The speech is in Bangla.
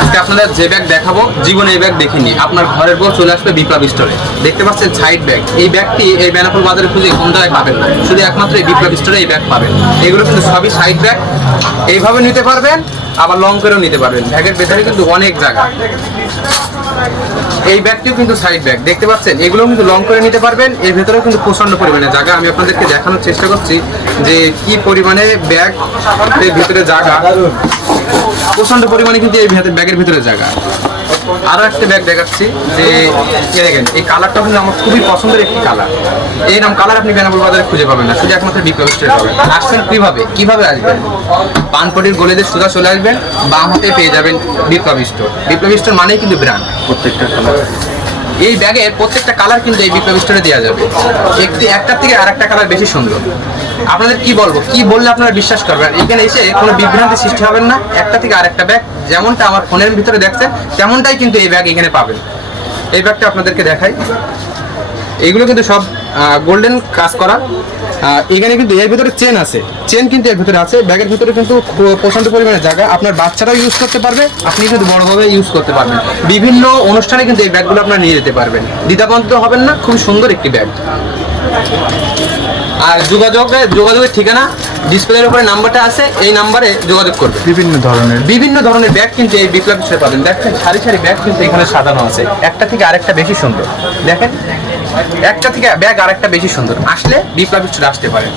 আজকে আপনাদের যে ব্যাগ দেখাবো জীবনে এই ব্যাগ দেখিনি। আপনার ঘরের বউ চলে আসবে বিপ্লব স্টোরে। দেখতে পাচ্ছেন সাইড ব্যাগ। এই ব্যাগটি এই বেনাপুর বাজারে খুঁজে কোন জায়গায় পাবেন না, শুধু একমাত্র এই বিপ্লব স্টোরে এই ব্যাগ পাবেন। এগুলো কিন্তু সবই সাইড ব্যাগ। এইভাবে নিতে পারবেন, আবার লং করেও নিতে পারবেন। ব্যাগের ভেতরে কিন্তু অনেক জায়গা। এই ব্যাগটিও কিন্তু সাইড ব্যাগ, দেখতে পাচ্ছেন। এগুলো কিন্তু লং করে নিতে পারবেন। এর ভেতরেও কিন্তু প্রচন্ড পরিমাণে জায়গা। আমি আপনাদেরকে দেখানোর চেষ্টা করছি যে কি পরিমাণে ব্যাগ এর ভিতরে জায়গা। প্রচন্ড পরিমাণে কিন্তু এই ব্যাগের ভিতরে জায়গা। আরো একটা ব্যাগ দেখাচ্ছি যে দেখেন, এই কালারটা কিন্তু আমার খুবই পছন্দের একটি কালার। এই নাম কালার আপনি বেনাপুর বাজারে খুঁজে পাবেন না, শুধু একমাত্র বিপ্লব স্টোরে পাবেন। আসবেন কিভাবে আসবেন? পানপটির গলিতে সোজা চলে আসবেন, বাম হাতে পেয়ে যাবেন বিপ্লব স্টোর। বিপ্লব স্টোর মানেই কিন্তু ব্র্যান্ড। প্রত্যেকটা কালার, এই ব্যাগের প্রত্যেকটা কালার কিন্তু এই বিপ্লব স্টোরে দেওয়া যাবে। একটার থেকে আর একটা কালার বেশি সুন্দর। আপনাদের কি বলবো, কি বললে আপনারা বিশ্বাস করবেন? এখানে এসে কোনো বিভ্রান্তি সৃষ্টি হবেন না। একটা থেকে আরেকটা ব্যাগ যেমনটা আমার ফোনের ভিতরে দেখছেন তেমনটাই কিন্তু এই ব্যাগ এখানে পাবেন। এই ব্যাগটা আপনাদেরকে দেখাই। এইগুলো কিন্তু সব গোল্ডেন কাজ করা। এখানে কিন্তু এর ভিতরে চেন আছে, চেন কিন্তু এর ভিতরে আছে। ব্যাগের ভিতরে কিন্তু প্রচন্ড পরিমাণে জায়গা। আপনার বাচ্চারাও ইউজ করতে পারবে, আপনি কিন্তু বড়ভাবে ইউজ করতে পারবেন। বিভিন্ন অনুষ্ঠানে কিন্তু এই ব্যাগগুলো আপনারা নিয়ে যেতে পারবেন, দ্বিধাবন্ত হবেন না। খুব সুন্দর একটি ব্যাগ। আর যোগাযোগের ঠিকানা ডিসপ্লের উপরে নাম্বারটা আছে, এই নাম্বারে যোগাযোগ করবেন। বিভিন্ন ধরনের ব্যাগ কিন্তু এই বিপ্লব স্টোরে পাবেন। দেখেন সারি সারি ব্যাগ কিন্তু এখানে সাজানো আছে। একটা থেকে আরেকটা বেশি সুন্দর। দেখেন একটা থেকে ব্যাগ আরেকটা বেশি সুন্দর। আসলে বিপ্লব স্টোরে আসতে পারেন।